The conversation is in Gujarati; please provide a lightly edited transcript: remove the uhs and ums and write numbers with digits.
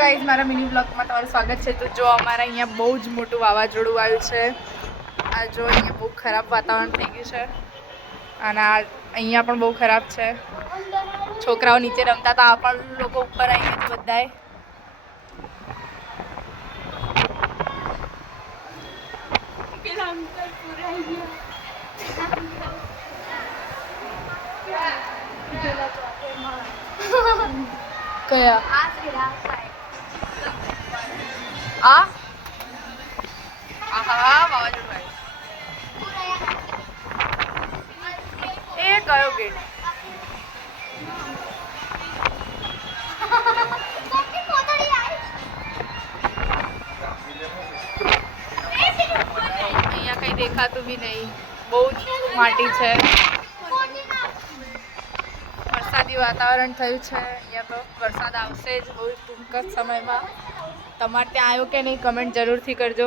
ગાઈઝ મારા મિની બ્લોગમાં તમારું સ્વાગત છે. તો જો અમારા અહીંયા બહુ જ મોટું વાવાઝોડું આવ્યું છે. આ જો અહીંયા બહુ ખરાબ વાતાવરણ થઈ ગયું છે અને અહીંયા પણ બહુ ખરાબ છે. છોકરાઓ નીચે રમતા હતા, આ પણ લોકો ઉપર અહીંયા જ બધાય. કયા આ આહા વાવાઝોડું આવ્યું. એ કયો ગેટ? અહીંયા કઈ દેખાતું બી નહીં, બહુ જ માટી છે. વરસાદી વાતાવરણ થયું છે. અહીંયા તો વરસાદ આવશે જ બહુ ટૂંક જ સમયમાં. તમારે ત્યાં આવ્યો કે નહીં કમેન્ટ જરૂરથી કરજો.